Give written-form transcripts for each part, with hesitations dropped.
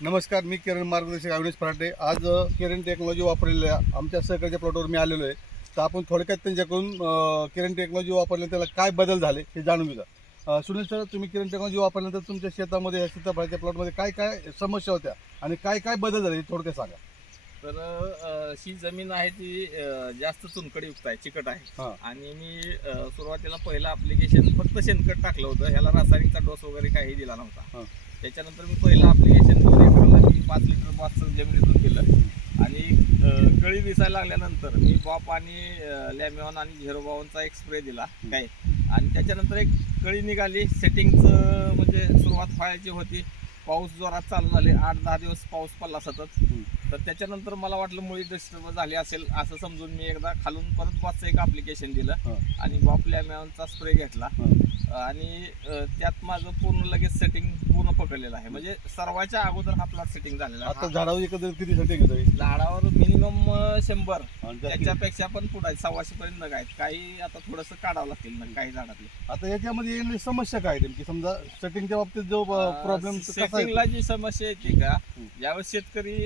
नमस्कार, मी किरण मार्गदर्शक अविनाश फराटे. आज किरण टेक्नॉलॉजी वापरलेल्या आमच्या सहकार्याच्या प्लॉटवर मी आलेलो आहे. तर आपण थोडक्यात त्यांच्याकडून किरण टेक्नॉलॉजी वापरल्यानंतर त्याला काय बदल झाले हे जाणून घेऊया. सुनील सर, तुम्ही किरण टेक्नॉलॉजी वापरल्यानंतर तुमच्या शेतामध्ये सीताफळाच्या प्लॉटमध्ये काय काय समस्या होत्या आणि काय काय बदल झाले हे थोडक्यात सांगा. तर ही जमीन आहे ती जास्त चुनखडीयुक्त आहे, चिकट आहे. हां. आणि मी सुरुवातीला पहिलं ॲप्लिकेशन फक्त शेणखत टाकलं होतं. ह्याला रासायनिकचा डोस वगैरे काही दिला नव्हता. हां. त्याच्यानंतर मी पहिलं ॲप्लिकेशन 2 एकराला मी 5 लिटर बॉक्स जमिनीतून केलं. आणि कळी दिसायला लागल्यानंतर मी बॉप आणि लॅमिऑन आणि झेरोबावनचा एक स्प्रे दिला काय. आणि त्याच्यानंतर एक कळी निघाली, सेटिंगचं म्हणजे सुरुवात व्हायची होती. पाऊस जोरात चालू झाले, 8-10 दिवस पाऊस पडला सतत. तर त्याच्यानंतर मला वाटलं मुळी डिस्टर्ब झाली असेल असं समजून मी एकदा खालून परत बॉसचं एक ॲप्लिकेशन दिलं आणि बॉप लॅमिऑनचा स्प्रे घेतला. आणि त्यात माझं पूर्ण लगेच सेटिंग पूर्ण पकडलेलं आहे. म्हणजे सर्वाच्या अगोदर हा प्लॉट सेटिंग झालेला आता आहे. झाडावर एकंदरीत किती सेटिंग होतं? झाडावर मिनिमम 100, आणि त्याच्यापेक्षा पण पुढे 125 पर्यंत नग आहेत. काही आता थोडंसं काढावं लागतील नग काही झाडातले. आता याच्यामध्ये येणारी समस्या काय आहे नेमकी? समजा सेटिंगच्या बाबतीत जो प्रॉब्लेम कसा आहे? सेटिंगला जी समस्या येते का, ज्यावेळेस शेतकरी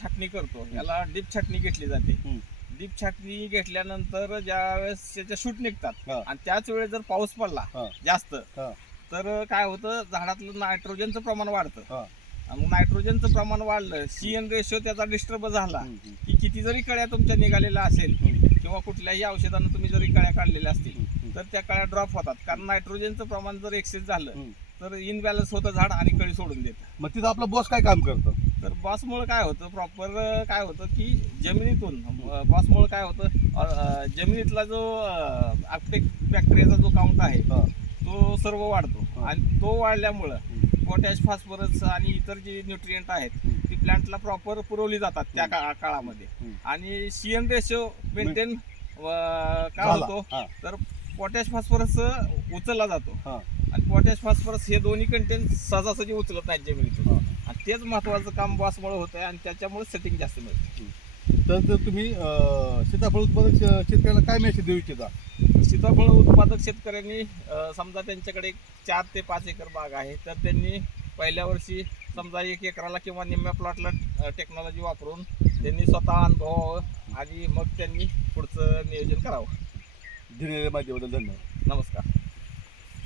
छाटणी करतो याला डीप छाटणी घेतली जाते. डीप छाटणी घेतल्यानंतर ज्यावेळेस त्याच्या शूट निघतात आणि त्याच वेळेस जर पाऊस पडला जास्त तर काय होतं, झाडातलं नायट्रोजनचं प्रमाण वाढतं. मग नायट्रोजनचं प्रमाण वाढलं, CN रेशो त्याचा डिस्टर्ब झाला की किती जरी कळ्या तुमच्या निघालेल्या असेल किंवा कुठल्याही औषधानं तुम्ही जरी कळ्या काढलेल्या असतील तर त्या कळ्या ड्रॉप होतात. कारण नायट्रोजनचं प्रमाण जर एक्सेस झालं तर इनबॅलन्स होतं झाड आणि कळी सोडून देतं. मग तिथं आपला बॉस काय काम करतो? तर बॉसमुळे काय होतं, प्रॉपर काय होतं की जमिनीतून बॉसमुळे काय होतं, जमिनीतला जो ॲप्टेक बॅक्टेरियाचा जो काउंट आहे तो सर्व वाढतो. आणि तो वाढल्यामुळं पोटॅश, फॉस्फरस आणि इतर जी न्यूट्रिएंट आहेत ती प्लांटला प्रॉपर पुरवली जातात त्या काळामध्ये. आणि CN रेशो मेंटेन काय होतो, तर पोटॅश फॉस्फरस उचलला जातो. आणि पोटॅश फॉस्फरस हे दोन्ही कंटेंट सहजासहजी उचलत नाहीत जमिनीतून. आणि तेच महत्त्वाचं काम बॉसमुळे होतं आहे आणि त्याच्यामुळे सेटिंग जास्त मिळते. तर तुम्ही सीताफळ उत्पादक शेतकऱ्याला काय मेसेज देऊ इच्छिता? सीताफळ उत्पादक शेतकऱ्यांनी समजा त्यांच्याकडे 4 ते 5 एकर बाग आहे तर त्यांनी पहिल्या वर्षी समजा 1 एकराला किंवा निम्म्या प्लॉटला टेक्नॉलॉजी वापरून त्यांनी स्वतः अनुभवावं आणि मग त्यांनी पुढचं नियोजन करावं. दिलेल्या माहितीबद्दल धन्यवाद. नमस्कार.